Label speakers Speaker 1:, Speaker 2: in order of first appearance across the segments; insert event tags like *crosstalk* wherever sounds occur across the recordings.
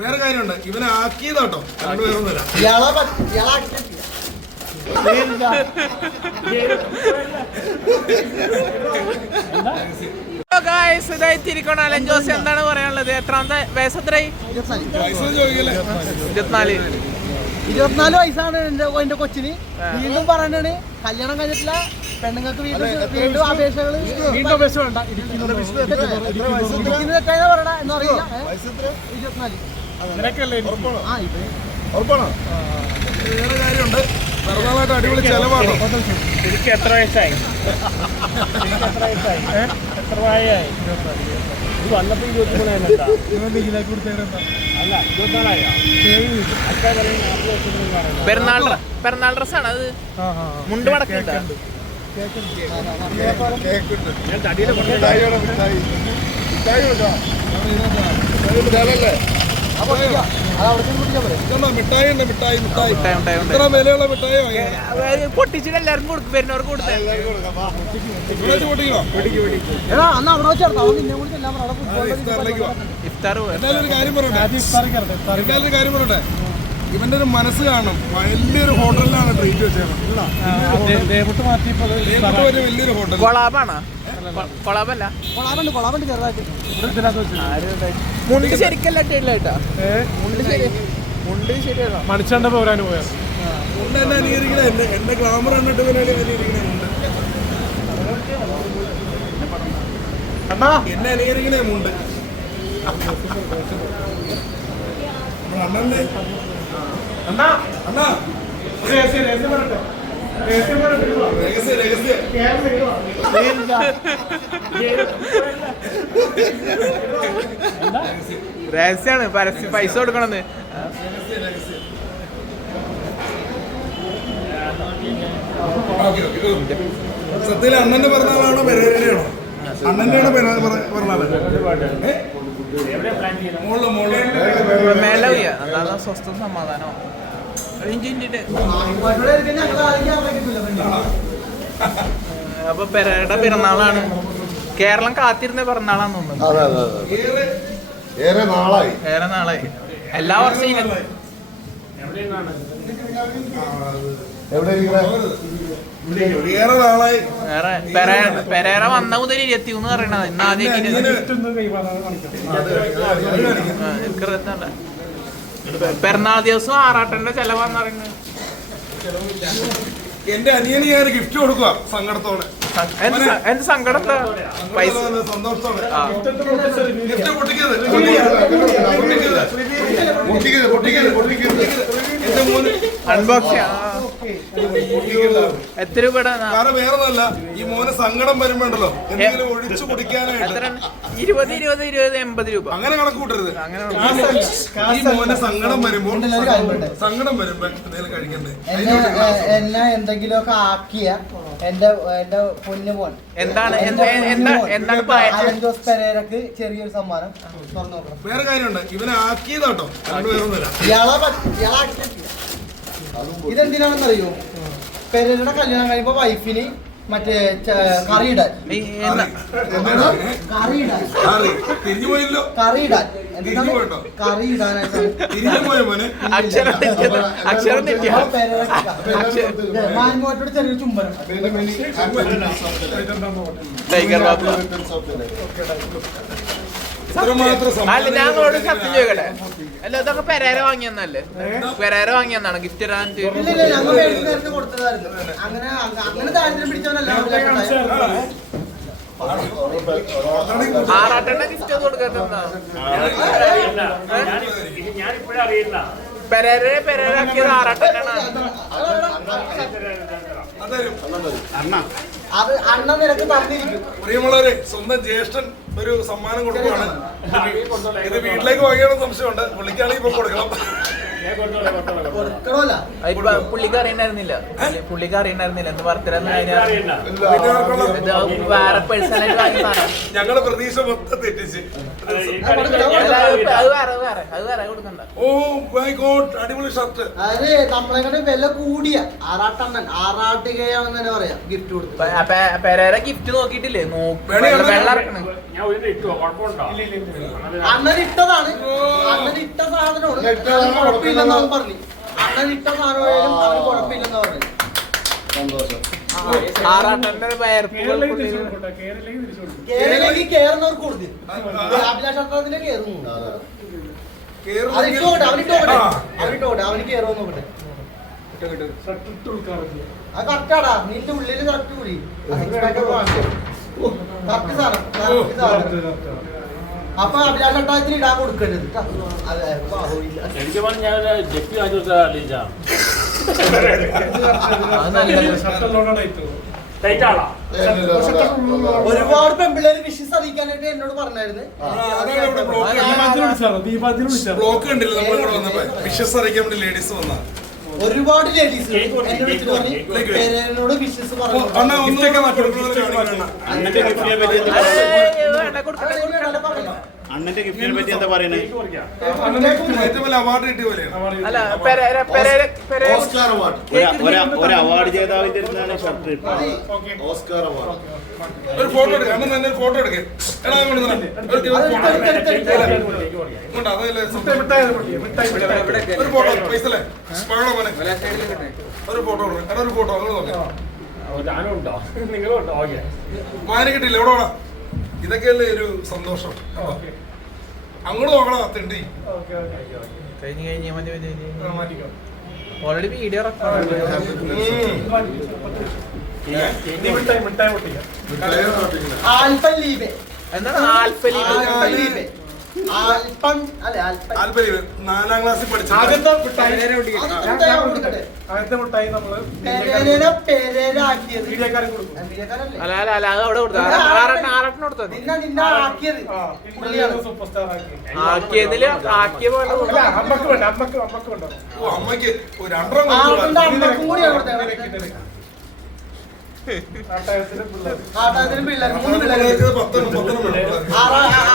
Speaker 1: വേറെ കാര്യമുണ്ട്. ഇവനെ ആക്കിയതാട്ടോ.
Speaker 2: ഇതായിത്തിരിക്കണ അലൻ ജോസ് എന്താണ് പറയാനുള്ളത്? എത്രാമത്തെ വയസ്സ് എത്രയായി
Speaker 3: ഇരുപത്തിനാല്. വയസ്സാണ് എന്റെ എന്റെ കൊച്ചിന്. വീണ്ടും പറയണാണ് കല്യാണം കഴിഞ്ഞിട്ടില്ല. പെണ്ണുങ്ങൾക്ക് വീണ്ടും വീണ്ടും അപേക്ഷകൾ ഇരിക്കുന്നത് തെറ്റായെന്ന് പറയണ എന്നറിയില്ല? ഇരുപത്തിനാല്.
Speaker 1: ഉറപ്പാണോ? വേറെ കാര്യമുണ്ട്. പിറന്നാളായിട്ട് അടിപൊളി ചെലവാണോ.
Speaker 4: എനിക്ക് എത്ര വയസ്സായി? എത്ര വയസ്സായി? എത്ര ഇത് വന്നപ്പോൾ പറയുന്നത്.
Speaker 2: പെരുന്നാൾ പെരുന്നാൾ ഡ്രസ്സാണ് അത്? മുണ്ട് മടക്കിട്ട
Speaker 4: ഞാൻ
Speaker 1: മിഠായി മിഠായി. മിഠായി
Speaker 2: പൊട്ടിച്ചിട്ട് എല്ലാവർക്കും കൊടുക്കും വരുന്നവർക്ക് കൊടുത്തേ.
Speaker 1: ഇവന്റെ ഒരു മനസ്സ് കാണും വലിയൊരു ഹോട്ടലിലാണ് ട്രീറ്റ് വെച്ചേക്കുന്നത്. ഒരു വലിയൊരു ഹോട്ടൽ.
Speaker 2: കൊളാബാണ്? കൊളാബല്ല.
Speaker 3: കൊളാബുണ്ട് കൊളാബുണ്ട് ചെറുതായിട്ട്.
Speaker 2: മുണ്ട് ശരിക്കല്ല കേട്ടാ. മുണ്ട് ശരി മുണ്ട് ശരിയല്ല
Speaker 4: മണിച്ചണ്ട പോരാൻ പോയാ?
Speaker 1: അനുകരിക്കണേ എന്റെ എന്റെ ഗ്ലാമർ കണ്ടിട്ട് ഇവനെ അനുകരിക്കണേ ഉണ്ട് എന്നെ അനുകരിക്കണേ മുണ്ട്. *laughs* അണ്ണന്റെ അണ്ണാ. അണ്ണാ. രഹസ്യ രഹസ്യ
Speaker 2: രഹസ്യമാണ് പരസ്യം പൈസ കൊടുക്കണമെന്ന്.
Speaker 1: സത്യത്തിൽ അണ്ണന്റെ പിറന്നാളാണോ പെരേരയുടെയാണോ? അണ്ണന്റെ ആണോ ഏ? മോളിൽ മോളിൽ.
Speaker 2: മേലെ സ്വസ്ഥ സമാധാനം അപ്പൊ പെരയുടെ പിറന്നാളാണ്. കേരളം കാത്തിരുന്ന പിറന്നാളാന്ന് തോന്നുന്നു.
Speaker 5: അതെ അതെ അതെ
Speaker 1: ഏറെ
Speaker 5: നാളായി.
Speaker 2: ഏറെ നാളായി. എല്ലാ വർഷവും പെരേര വന്ന മുതൽ ഇരുപത്തി മൂന്ന് പറയണത്. ഇന്ന് പെരുന്നാൾ ദിവസം ആറാട്ടന്റെ ചെലവാന്ന് പറയുന്നത്
Speaker 1: എന്റെ അനിയന് ഞാൻ ഗിഫ്റ്റ് കൊടുക്കുക സങ്കടത്തോടെ
Speaker 2: എന്റെ സങ്കടം പൈസ
Speaker 1: സന്തോഷത്തോടെ. ഗിഫ്റ്റ് പൊട്ടിക്കരുത് പൊട്ടിക്കരുത്
Speaker 5: പൊട്ടിക്കരുത് പൊട്ടിക്കരുത് പൊട്ടിക്കരുത്
Speaker 1: എന്റെ മോന്
Speaker 2: അൺബോക്സിങ്
Speaker 1: പൊട്ടിക്കരുത്
Speaker 2: എത്ര രൂപയുടെ
Speaker 1: കാരണം വേറെ ഒന്നല്ല ഈ മോന് സങ്കടം വരുമ്പോണ്ടല്ലോ എന്തെങ്കിലും ഒഴിച്ചു കുടിക്കാനായിട്ട്.
Speaker 2: ഇരുപത് ഇരുപത് ഇരുപത് എൺപത് രൂപ.
Speaker 1: അങ്ങനെ കണക്ക് കൂട്ടരുത്.
Speaker 2: അങ്ങനെ
Speaker 1: ഈ മോനെ സങ്കടം വരുമ്പോൾ. സങ്കടം വരുമ്പോ എന്തെങ്കിലും കഴിക്കണ്ടേ?
Speaker 3: എന്നെ എന്തെങ്കിലുമൊക്കെ ആക്കിയ എന്റെ എന്റെ പൊന്നു പോൺ
Speaker 2: എന്താണ് എന്ത് എന്താ എന്താണ്
Speaker 3: അലൻ പെരേരക്ക് ചെറിയൊരു സമ്മാനം തുറന്നു നോക്കണം
Speaker 1: വേറെ കാര്യമുണ്ട്. ഇവനെ ആക്കിയതാട്ടോ.
Speaker 3: ഇയാളെ പറ്റ- ഇയാളെ ആക്കി- ഇതെന്തിനാണെന്നറിയോ? പെരേരയുടെ കല്യാണം കഴിയുമ്പോ വൈഫിന് മറ്റേ കറിയിടാൻ കറിയിടാൻ കറിയിടാൻ ചെറിയൊരു ചുംബനം
Speaker 2: ടൈഗർ ബാബു.
Speaker 1: ഇത്രമാത്രം
Speaker 2: അല്ല ഞങ്ങളോട് സത്യം ചോദിക്കട്ടെ? അല്ല ഇതൊക്കെ പെരേര വാങ്ങിയെന്നല്ലേ? പെരേര വാങ്ങിയെന്നാണ്? ഗിഫ്റ്റ് ഇടാൻ ആറാട്ടെണ്ണ ഗിഫ്റ്റ്
Speaker 4: കൊടുക്കട്ടെന്താ
Speaker 2: പെരേരെ പെരേരാക്കിയത്
Speaker 1: ആറാട്ടെണ്ണ
Speaker 3: അത് അണ്ണൻ നിനക്ക് തന്നിരിക്കും.
Speaker 1: പ്രിയമുള്ളവരെ സ്വന്തം ജ്യേഷ്ഠൻ ഒരു സമ്മാനം കൊടുക്കുകയാണ് ഇത് വീട്ടിലേക്ക് വാങ്ങിയാണെന്ന് സംശയമുണ്ട്. പുള്ളിക്കാണെങ്കിൽ ഇപ്പൊ കൊടുക്കണം.
Speaker 2: പുള്ളിക്ക് അറിയണ്ടായിരുന്നില്ല പുള്ളിക്ക് അറിയണ്ടായിരുന്നില്ല എന്ത് വേറെ പേഴ്സണായിട്ട്
Speaker 1: പ്രതീക്ഷ മൊത്തം തെറ്റിച്ച്.
Speaker 4: അത്
Speaker 2: വേറെ വേറെ അത് വേറെ കൊടുക്കണ്ട.
Speaker 1: ഓ മൈ ഗോഡ് അടിപൊളി ഷർട്ട്
Speaker 3: നമ്മളെങ്ങനെ വില കൂടിയ ആറാട്ടെണ്ണൻ ആറാട്ടുകയാണെന്ന് തന്നെ പറയാം ഗിഫ്റ്റ് കൊടുത്തു
Speaker 2: പെരേര ഗിഫ്റ്റ് നോക്കിയിട്ടില്ലേ?
Speaker 3: അണ്ണൻ ഇട്ടതാണ് അണ്ണൻ ഇട്ട സാധനമാണ്. കുഴപ്പമില്ലെന്ന് അവൻ പറഞ്ഞു. അണ്ണൻ ഇട്ട സാധനമായാലും അവന് കുഴപ്പമില്ലെന്ന് പറഞ്ഞു.
Speaker 5: സന്തോഷം.
Speaker 4: കേരളയിൽ
Speaker 3: കേറുന്നവർക്ക് കൊടുത്ത് അഭിലാഷത്തിന് കേറുന്നു. അത്. ഇട്ടോട്ടെ അവന് ഇട്ടോട്ടെ അവന് കേറുമെന്ന് നോക്കട്ടെ. അത് കറക്റ്റാടാ നിന്റെ ഉള്ളിൽ കറക്റ്റ് കൂടി. കറക്റ്റ് സാധനം. കറക്റ്റ് സാധനം. അപ്പൊ അഭിലാഷ് അട്ടായത്തിന് ഇടാൻ കൊടുക്കേണ്ടത്.
Speaker 4: എനിക്ക് ജെപ്പി വാങ്ങി കൊടുത്താ
Speaker 3: ഒരുപാട് പെമ്പിള്ളേര് വിഷസ് അറിയിക്കാനായിട്ട് എന്നോട് പറഞ്ഞായിരുന്നു.
Speaker 1: ബ്ലോക്ക് കണ്ടില്ല. നമ്മൾ ഇവിടെ വന്നപ്പോ വിശ്വസ് അറിയിക്കാൻ വേണ്ടി ലേഡീസ് വന്ന.
Speaker 3: ഒരുപാട് ലേഡീസ് എന്നോട് വിഷസ് പറഞ്ഞു
Speaker 1: ഒന്നൊക്കെ കൊടുക്കുന്നവര് കാണിക്കണം
Speaker 6: അണ്ണന്റെ ഗിഫ്റ്റിനെ പറ്റി എന്താ
Speaker 2: ഏയ്,
Speaker 6: പറയുന്നത്
Speaker 2: ഏയ്, വേണ്ട, കൊടുക്കണ്ട, കൊടുക്കണ്ട.
Speaker 6: അണ്ണന്റെ ഗിഫ്റ്റിനെ പറ്റി എന്താ പറയുന്നത്
Speaker 2: അല്ല പെരേര പെരേര പെരേര
Speaker 5: ഓസ്കാർ അവാർഡ്
Speaker 6: ഒരു- അവാർഡ് ജേതാവിന്റെ അടുത്താണ് ഷർട്ട് കിട്ടുന്നത്
Speaker 5: ഓസ്കാർ അവാർഡ്
Speaker 1: ഒരു ഫോട്ടോ എടുക്കാം. അണ്ണൻ തന്നെ ഒരു ഫോട്ടോ. ഒരു ഫോട്ടോ ഒരു ഫോട്ടോ പൈസ ഒരു ഫോട്ടോ കൊടുക്ക്. എടാ ഒരു ഫോട്ടോ അങ്ങോട്ട് നോക്കാം.
Speaker 4: ഓ, ഞാനും ഉണ്ടോ? *laughs* നിങ്ങളും ഉണ്ടോ? ഓക്കെ.
Speaker 1: മാന കിട്ടില്ല എവിടെ ഇതൊക്കെയല്ലേ ഒരു സന്തോഷം.
Speaker 4: ഓക്കെ.
Speaker 1: അങ്ങോട്ട് നോക്കണം തിണ്ടി
Speaker 4: ഓക്കെ ഓക്കെ. ഓക്കെ
Speaker 2: കഴിഞ്ഞ് കഴിഞ്ഞ് ഓൾറെഡി വീഡിയോ എന്താണ്
Speaker 1: താല്പര്യം നാലാം ക്ലാസ്സിൽ പഠിച്ച
Speaker 4: ആദ്യത്തെ മിഠായി ആദ്യത്തെ മിഠായി നമ്മൾ
Speaker 3: പെരേനെ
Speaker 4: കൊടുക്കും.
Speaker 2: അല്ല അല്ല അല്ല അത് അവിടെ കൊടുത്തു. ആറെണ്ണം കൊടുത്തു?
Speaker 4: സൂപ്പർ സ്റ്റാർ ആക്കി
Speaker 2: ആക്കിയതിൽ ആക്കിയ പോലെ
Speaker 4: അല്ല അമ്മയ്ക്ക് വേണ്ട അമ്മയ്ക്ക് അമ്മയ്ക്ക് വേണ്ട.
Speaker 1: ഓ
Speaker 3: അമ്മക്കും
Speaker 4: പിള്ളേർ
Speaker 3: ആട്ടായത്തിന് പിള്ളേർ മൂന്ന് പിള്ളേര്.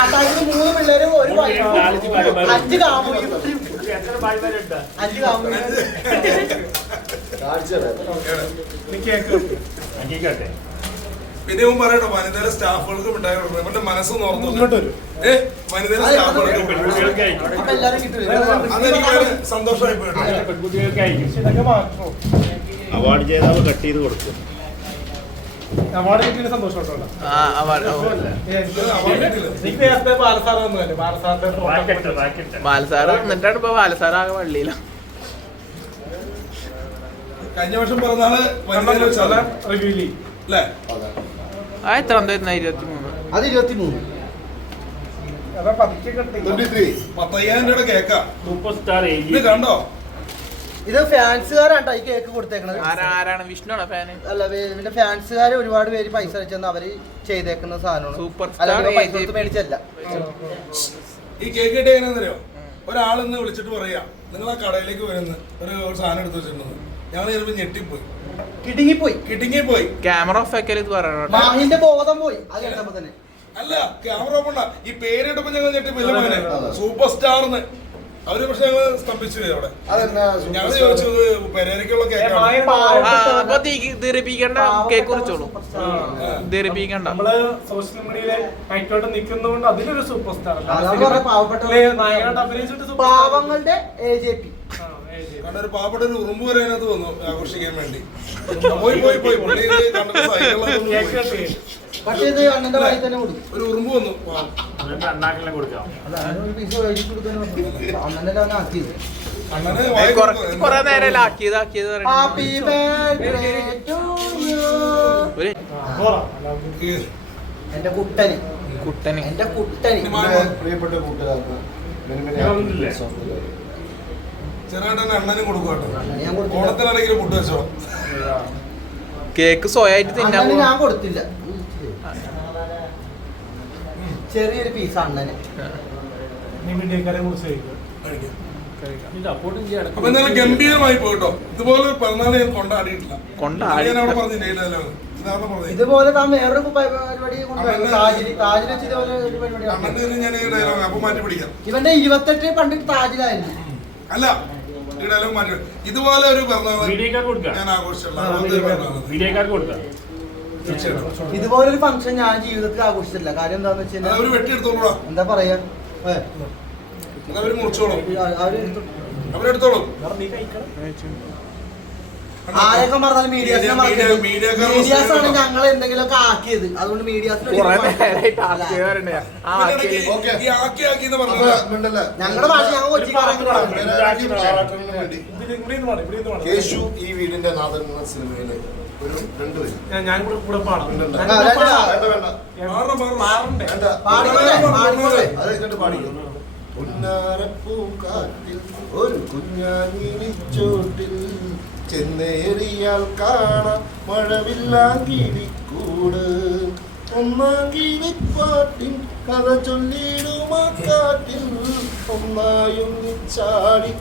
Speaker 3: ആട്ടായത്തിന് മൂന്ന് പിള്ളേരും ഒരു അഞ്ച് അഞ്ച്
Speaker 1: പിന്നെ ഇവൻ പറയട്ടോ വനിതയിലെ സ്റ്റാഫുകൾക്ക് മിഠായി കൊടുക്കണം. ഇവന്റെ മനസ്സ്
Speaker 4: ഇങ്ങോട്ട്
Speaker 1: ഏ വനിതയിലെ സ്റ്റാഫുകൾക്ക് അതെനിക്ക് സന്തോഷമായി പോയിട്ടുണ്ട്
Speaker 6: അവാർഡ് ജേതാവ് കട്ട് ചെയ്ത് കൊടുക്കും.
Speaker 4: അവാർഡ് കിട്ടിയ സന്തോഷം ബാലസാറ്
Speaker 2: എന്നിട്ടാണ് ഇപ്പൊ ബാലസാറ് ആകെ വള്ളിയില്ല
Speaker 1: കഴിഞ്ഞ വർഷം പിറന്നാൾ
Speaker 2: ആ എത്ര എന്തായിരുന്നു ഇരുപത്തി മൂന്ന്
Speaker 3: അത് ഇരുപത്തി മൂന്ന്
Speaker 4: അതാ പതുക്കെ
Speaker 5: ട്വന്റി
Speaker 4: കെട്ടി
Speaker 5: ത്രീ
Speaker 1: പത്തയ്യായിരം രൂപയുടെ കേക്കാ.
Speaker 4: സൂപ്പർ സ്റ്റാർ
Speaker 1: ഇത് കണ്ടോ?
Speaker 3: ഇത് ഫാൻസുകാരാണ് ഈ കേക്ക് കൊടുത്തേക്കുന്നത്
Speaker 2: ആരാ ആരാണ്? വിഷ്ണുവാണോ ഫാൻ
Speaker 3: അല്ല ഇതിന്റെ ഫാൻസുകാർ ഒരുപാട് പേര് പൈസ അടിച്ചെന്ന് അവർ ചെയ്തേക്കുന്ന സാധനമാണ്.
Speaker 2: സൂപ്പർ സ്റ്റാർ
Speaker 3: പൈസ കൊടുത്ത് മേടിച്ചല്ല
Speaker 1: ഈ കേക്ക് കിട്ടിയ എങ്ങനെയാണെന്നറിയോ ഒരാളിന്ന് വിളിച്ചിട്ട് പറയാ നിങ്ങൾ ആ കടയിലേക്ക് വരുന്ന ഒരു സാധനം എടുത്തു വെച്ചിട്ടുണ്ടെന്ന്. ഞങ്ങൾ ചിലപ്പോൾ ഞെട്ടിപ്പോയി.
Speaker 3: കിടുങ്ങിപ്പോയി.
Speaker 1: കിടുങ്ങിപ്പോയി. പോയി
Speaker 2: ക്യാമറ ഓഫ് ആക്കിയാൽ ഇത് പറയണം
Speaker 3: മാഹിന്റെ ബോധം പോയി. അത് കേട്ടപ്പോ തന്നെ.
Speaker 1: അല്ല ക്യാമറ ഓപ്പണ്ട ഈ പേരിട്ടപ്പോ ഞങ്ങൾ ഞെട്ടിപ്പോയി. സൂപ്പർ സ്റ്റാർന്ന് അവർ പക്ഷെ ഞങ്ങൾ സ്തംഭിച്ചു അവിടെ?
Speaker 5: അതെന്നാ
Speaker 1: ഞങ്ങൾ ചോദിച്ചത് പെരേരക്കുള്ള
Speaker 2: അപ്പൊ ദീർഘിപ്പിക്കണ്ട കേക്ക് കുറിച്ചോളൂ ദീർഘിപ്പിക്കണ്ട
Speaker 4: നമ്മൾ സോഷ്യൽ മീഡിയയിലെ ആയിട്ടോട്ട് നിൽക്കുന്നതുകൊണ്ട് അതിലൊരു സൂപ്പർ സ്റ്റാർ.
Speaker 3: പാവങ്ങളുടെ.
Speaker 1: കാരണം ഒരു പാവപ്പെട്ട ഒരു ഉറുമ്പ് വരെ അതിനകത്ത് വന്നു ആഘോഷിക്കാൻ വേണ്ടി. പോയി പോയി പോയി. പുള്ളി ഇത് കണ്ടിട്ട് സൈക്കിളിലൊക്കെ
Speaker 4: കേക്ക്
Speaker 3: പക്ഷെ ഇത് അണ്ണന്റെ വായി തന്നെ കൊടുക്കും
Speaker 1: ഒരു ഉറുമ്പ് വന്നു.
Speaker 2: കൊറേ നേരം ആക്കിയത്? ആക്കിയത്
Speaker 3: എന്റെ കുട്ടന്.
Speaker 2: കുട്ടന്.
Speaker 3: എന്റെ കുട്ടന്.
Speaker 5: പ്രിയപ്പെട്ട കൂട്ടുകാർക്ക്?
Speaker 1: ചെറുതായിട്ട് അണ്ണനും കൊടുക്കും ഓണത്തിനാണെങ്കിലും ഫുഡ്
Speaker 2: കേക്ക് സ്വയായിട്ട് തിന്നാൻ
Speaker 3: ഞാൻ കൊടുത്തില്ല. ചെറിയൊരു പീസ് അണ്ണന്
Speaker 4: നീ വീഡിയോക്കാരെ കുറിച്ച് ചോദിക്കും ഇത് അപ്പോഴും ചെയ്യാൻ
Speaker 1: അപ്പൊ എന്തായാലും ഗംഭീരമായി പോയിട്ടോ? ഇതുപോലെ ഒരു പിറന്നാൾ ഞാൻ കൊണ്ടാടിയിട്ടില്ല.
Speaker 2: കൊണ്ടാടി-
Speaker 1: ഞാൻ അവിടെ പറഞ്ഞില്ലേ
Speaker 3: ഇതുപോലെ താൻ വേറൊരു പ- പരിപാടി കൊണ്ടുവരുന്നു താജിൽ താജിൽ ഒരു പരിപാടി
Speaker 1: ഞാൻ ഈ ഡയലോഗ് അപ്പൊ മാറ്റി പിടിക്കാം.
Speaker 3: ഇവന്റെ ഇരുപത്തെട്ട് പണ്ട് താജിലായിരുന്നു.
Speaker 1: അല്ല ഇതുപോലെ ഒരു പിറന്നാൾ ഞാൻ ആഘോഷിച്ചില്ല
Speaker 3: ഇതുപോലൊരു ഫംഗ്ഷൻ ഞാൻ ജീവിതത്തിൽ ആഘോഷിച്ചിട്ടില്ല. കാര്യം എന്താന്ന് വെച്ച്
Speaker 1: അത്
Speaker 3: കഴിഞ്ഞാൽ എന്താ പറയാ? ആരൊക്കെ പറഞ്ഞാലും മീഡിയാസിനെ മീഡിയാസ് ആണ് ഞങ്ങൾ എന്തെങ്കിലുമൊക്കെ ആക്കിയത്. അതുകൊണ്ട്? ഞങ്ങളുടെ ഭാഷ ഞങ്ങൾ കൊച്ചിക്കാരാക്കി
Speaker 5: ഈ വീടിന്റെ നാഥൻ സിനിമയിലെ ഒരു രണ്ട്
Speaker 4: ഞാൻ- ഞാൻ കൂടെ കൂടെ പാടാം.
Speaker 5: മിണ്ടണ്ട.
Speaker 3: ആ, വേണ്ട.
Speaker 5: വേണ്ട അത് കഴിഞ്ഞിട്ട് പാടിക്കും. ഒരു ചെന്നേറിയാൽ കാണാം. ഒന്നാം കിളിപ്പാട്ടിൻ കഥ ചൊല്ലിടുമാ കാറ്റിൽ ഒന്നായൊന്നിച്ചാടി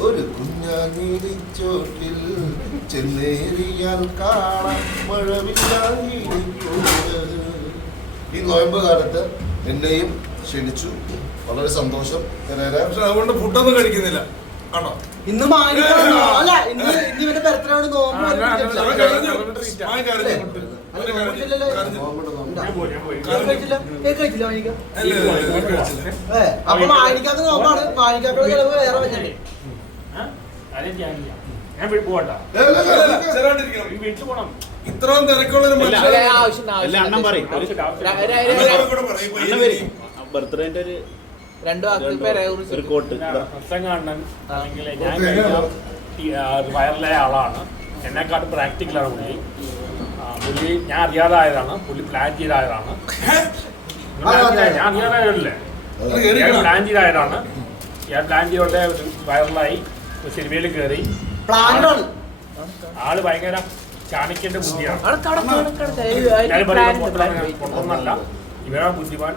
Speaker 5: ഒരു കുഞ്ഞാനീരിച്ചോട്ടിൽ ചെന്നേറിയാൽ കാണാം മഴവില്ലാങ്കിരിക്കൂട് ഈ നോയമ്പ് കാലത്ത് എന്നെയും ക്ഷണിച്ചു. വളരെ സന്തോഷം.
Speaker 1: പക്ഷെ അതുകൊണ്ട് ഫുഡൊന്നും കഴിക്കുന്നില്ല. ആണോ?
Speaker 3: ഇന്ന് മാറി അല്ല ഇന്ന് ഇന്ന് ഇവന്റെ ബർത്ത്ഡേ നോമ്പ് അപ്പൊ ചിലവ് വേറെ വെച്ചിട്ട്
Speaker 4: ഞാൻ വീട്ടിൽ പോകണ്ട വീട്ടിൽ പോകണം
Speaker 1: ഇത്രയും തിരക്കുള്ള ഒരു മനുഷ്യൻ
Speaker 6: ബർത്ത്ഡേന്റെ ഒരു
Speaker 2: രണ്ടു
Speaker 6: ഒരു കോട്ട്.
Speaker 4: ഞാൻ അല്ലെങ്കിൽ വൈറലായ ആളാണ്. എന്നെക്കാട്ടും പ്രാക്ടിക്കലാണ് പുള്ളി. പുള്ളി ഞാൻ അറിയാതായതാണ്. പുള്ളി പ്ലാൻ ചെയ്തായതാണ്. ഞാൻ ഞാൻ പ്ലാൻ ചെയ്തായതാണ്. ഞാൻ പ്ലാൻ ചെയ്തോട്ടെ വൈറലായി സിനിമയിൽ കയറി ആൾ ഭയങ്കര ചാണക്യന്റെ ബുദ്ധിയാണ്. ഞാൻ
Speaker 2: പറയുന്നത്
Speaker 4: പൊട്ടൊന്നല്ല ഇവരാണ് ബുദ്ധിമാൻ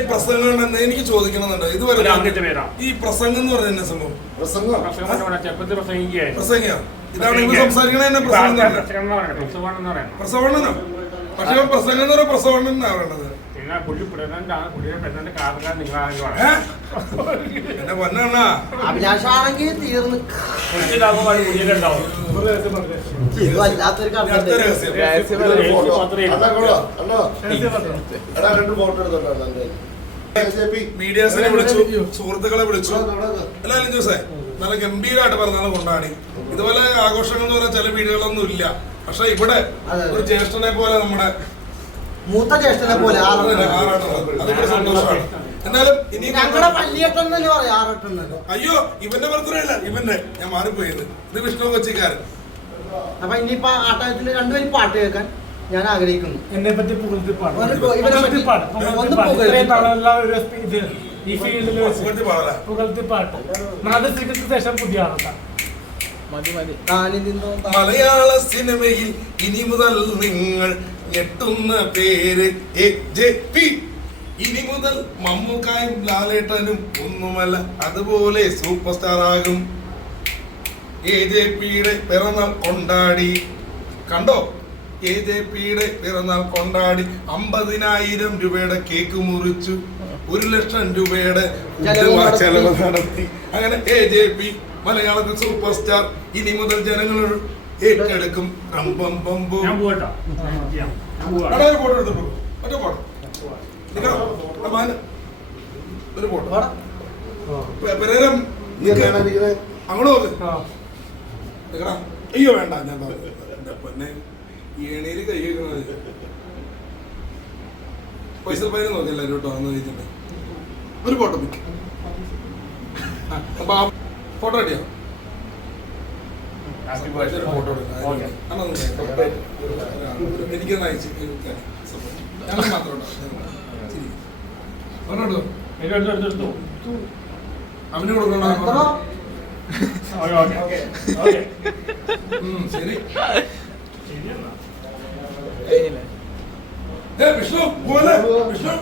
Speaker 1: ഈ പ്രസംഗം എനിക്ക് ചോദിക്കണമെന്നുണ്ട്. ഇതുവരെ ഈ പ്രസംഗം എന്ന് പറഞ്ഞ എന്നാ സംഭവം?
Speaker 5: പ്രസംഗം?
Speaker 1: പ്രസംഗിക്കുക ഇതാണ് ഇവ സംസാരിക്കണ പ്രസംഗം എന്ന്
Speaker 4: എന്ന്
Speaker 1: പക്ഷെ പ്രസംഗം എന്ന് പറയുന്ന പ്രസവം എന്നാ പറയണത്?
Speaker 4: പിന്നെ പുള്ളി പ്രസിഡന്റ് ആണ് പുള്ളിയുടെ പ്രസിഡന്റ്? നിങ്ങളാണെന്ന്
Speaker 1: എന്റെ പൊന്നണ്ണ.
Speaker 3: അഭിലാഷാണെങ്കിൽ തീർന്നു.
Speaker 1: മീഡിയാസിനെ വിളിച്ചു സുഹൃത്തുക്കളെ വിളിച്ചു. എല്ലാവരും ദിവസേ നല്ല ഗംഭീരമായിട്ട് പറഞ്ഞാൽ കൊണ്ടാടി. ഇതുപോലെ ആഘോഷങ്ങൾ എന്ന് പറഞ്ഞാൽ ചില വീടുകളൊന്നും ഇല്ല. പക്ഷെ ഇവിടെ ഒരു ജ്യേഷ്ഠനെ പോലെ നമ്മുടെ
Speaker 3: മൂത്ത ജ്യേഷ്ഠനെ പോലെ
Speaker 1: അതൊക്കെ സന്തോഷമാണ്. എന്നാലും ഇനി
Speaker 3: ഞങ്ങളുടെ പറയാം
Speaker 1: അയ്യോ ഇവന്റെ ബർത്ത്ഡേ അല്ല ഇവന്റെ. ഞാൻ മാറിപ്പോയത്. ഇത് വിഷ്ണു കൊച്ചിക്കാരൻ.
Speaker 3: അപ്പൊ ഇനിയിപ്പോ ആട്ടത്തിൽ രണ്ടുപേരും പാട്ട് കേൾക്കാൻ ഞാൻ ആഗ്രഹിക്കുന്നു.
Speaker 4: എന്നെ പറ്റി പുകഴ്ത്തിപ്പാട്
Speaker 3: പാട്ട് പു- ഇവരെ പറ്റി-
Speaker 4: പുകഴ്ത്തിപ്പാട്
Speaker 3: ഒന്ന്
Speaker 4: പുകഴ്ത്തിപ്പാട്
Speaker 3: പുകഴ്ത്തി.
Speaker 4: ഇത്രയും നാളെയുള്ള ഒരു ഈ ഫീൽഡിൽ പുകഴ്ത്തിപ്പാട്ട് നാദസിക്ക് ശേഷം പുതിയ ആളാണ്
Speaker 1: മലയാള സിനിമയിൽ ഇനി മുതൽ നിങ്ങൾ ഞെട്ടുന്ന പേര് ഇനി മുതൽ മമ്മൂക്കായും ലാലേട്ടനും ഒന്നുമല്ല അതുപോലെ സൂപ്പർ സ്റ്റാർ ആകും. എ ജെ പിയുടെ പിറന്നാൾ കൊണ്ടാടി. കണ്ടോ? എ ജെ പിയുടെ പിറന്നാൾ കൊണ്ടാടി. അമ്പതിനായിരം രൂപയുടെ കേക്ക് മുറിച്ചു. ഒരു ലക്ഷം രൂപയുടെ.
Speaker 3: ചെലവ് നടത്തി.
Speaker 1: അങ്ങനെ എ ജെ പി മലയാളത്തിൽ സൂപ്പർ സ്റ്റാർ ഇനി മുതൽ ജനങ്ങൾ ഏറ്റെടുക്കും. റംബം ഒരു ഫോട്ടോ എടുത്തിട്ടു. ഒറ്റ ഫോട്ടോ. നിൽക്കണം ഇവിടെ ഒരു ഫോട്ടോ.
Speaker 3: പോടാ.
Speaker 1: പെ- പെരേരം അങ്ങോട്ട് നോക്ക് അയ്യോ വേണ്ട. ഞാൻ പൊന്നെ. ഈ ഏണിയിൽ കൈ വെക്കണത് പൈസ പൈന നോക്കില്ല കേട്ടോ ഒരു ഫോട്ടോ പിക്ക്. അപ്പൊ ഫോട്ടോ കിട്ടിയോ എനിക്ക് ഫോട്ടോ
Speaker 4: ഓക്കെ
Speaker 1: എനിക്കൊന്ന് അയച്ചു ഞാൻ മാത്രം അവന് കൊടുക്കണോ? ശരി. വിഷ്ണു വിഷ്ണു.